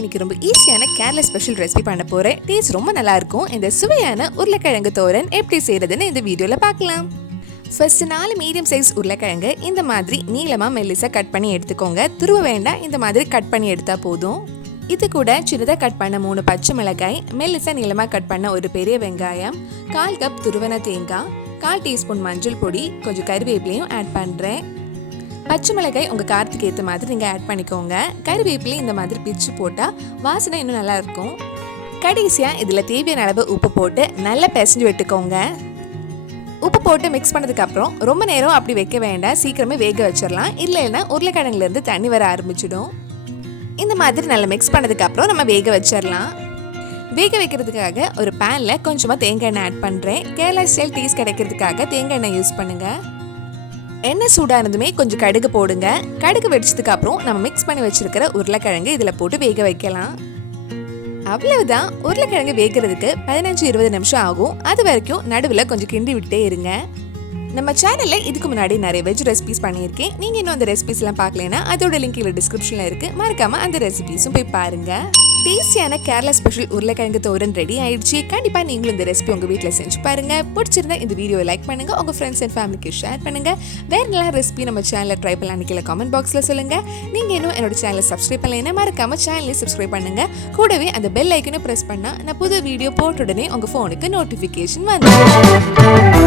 இன்னைக்கு ரொம்ப ஈஸியான கேரளா ஸ்பெஷல் ரெசிபி பண்ண போறேன். டேஸ்ட் ரொம்ப நல்லா இருக்கும். இந்த சுவையான உருளைக்கிழங்கு தோரன் எப்படி செய்யறதுன்னு இந்த வீடியோல பார்க்கலாம். ஃபர்ஸ்ட் 4 மீடியம் சைஸ் உருளைக்கிழங்கு இந்த மாதிரி நீளமா மெல்லிசா கட் பண்ணி எடுத்துக்கோங்க. துருவ வேண்டாம், இந்த மாதிரி கட் பண்ணி எடுத்தா போதும். இது கூட சின்னதாக கட் பண்ண 3 பச்சை மிளகாய், மெல்லிசா நீளமா கட் பண்ண ஒரு பெரிய வெங்காயம், 1/4 கப் துருவன தேங்காய், 1/4 டீஸ்பூன் மஞ்சள் பொடி, கொஞ்சம் கறிவேப்பிலையும் ஆட் பண்றேன். பச்சை மிளகாய் உங்கள் காரத்துக்கு ஏற்ற மாதிரி நீங்கள் ஆட் பண்ணிக்கோங்க. கறிவேப்பிலை இந்த மாதிரி பிரித்து போட்டால் வாசனை இன்னும் நல்லா இருக்கும். கடைசியாக இதில் தேவையான அளவு உப்பு போட்டு நல்லா பிசைஞ்சு விட்டுக்கோங்க. உப்பு போட்டு மிக்ஸ் பண்ணதுக்கப்புறம் ரொம்ப நேரம் அப்படி வைக்க வேண்டாம், சீக்கிரமே வேக வச்சிடலாம். இல்லைன்னா உருளைக்கிழங்குலேருந்து தண்ணி வர ஆரம்பிச்சிடும். இந்த மாதிரி நல்லா மிக்ஸ் பண்ணதுக்கப்புறம் நம்ம வேக வச்சிடலாம். வேக வைக்கிறதுக்காக ஒரு பேனில் கொஞ்சமாக தேங்காய் எண்ணெய் ஆட் பண்ணுறேன். கேரளா ஸ்டைல் டேஸ்ட் கிடைக்கிறதுக்காக தேங்காய் எண்ணெய் யூஸ் பண்ணுங்கள். எண்ணெய் சூடானதுமே கொஞ்சம் கடுகு போடுங்க. கடுகு வெடிச்சதுக்கு அப்புறம் நம்ம மிக்ஸ் பண்ணி வச்சிருக்கிற உருளைக்கிழங்கு இதில் போட்டு வேக வைக்கலாம். அவ்வளவுதான், உருளைக்கிழங்கு வேகிறதுக்கு 15-20 நிமிஷம் ஆகும். அது வரைக்கும் நடுவில் கொஞ்சம் கிண்டி விட்டே இருங்க. நம்ம சேனலில் இதுக்கு முன்னாடி நிறைய வெஜ் ரெசிபிஸ் பண்ணியிருக்கேன். நீங்கள் இன்னும் அந்த ரெசிபிஸ்லாம் பார்க்கலன்னா அதோட லிங்க் இதில் டிஸ்கிரிப்ஷனில் இருக்குது. மறக்காமல் அந்த ரெசிபிஸும் போய் பாருங்கள். டேஸ்டியான கேரளா ஸ்பெஷல் உருளைக்கிழங்கு தோரன் ரெடி ஆயிடுச்சு. கண்டிப்பாக நீங்களும் இந்த ரெசிபி உங்கள் வீட்டில் செஞ்சு பாருங்கள். பிடிச்சிருந்தா இந்த வீடியோவை லைக் பண்ணுங்கள், உங்கள் ஃப்ரெண்ட்ஸ் அண்ட் ஃபேமிலிக்கு ஷேர் பண்ணுங்கள். வேறு நல்ல ரெசிபி நம்ம சேனலில் ட்ரை பண்ணலாம் கீழே கமெண்ட் பாக்ஸில் சொல்லுங்கள். நீங்கள் இன்னும் என்னோட சேனலை சப்ஸ்கிரைப் பண்ணலைன்னா மறக்காமல் சேனலையும் சப்ஸ்கிரைப் பண்ணுங்கள். கூடவே அந்த பெல் ஐக்கனை ப்ரெஸ் பண்ணால் நான் புது வீடியோ போட்ட உடனே உங்கள் ஃபோனுக்கு நோட்டிஃபிகேஷன் வந்து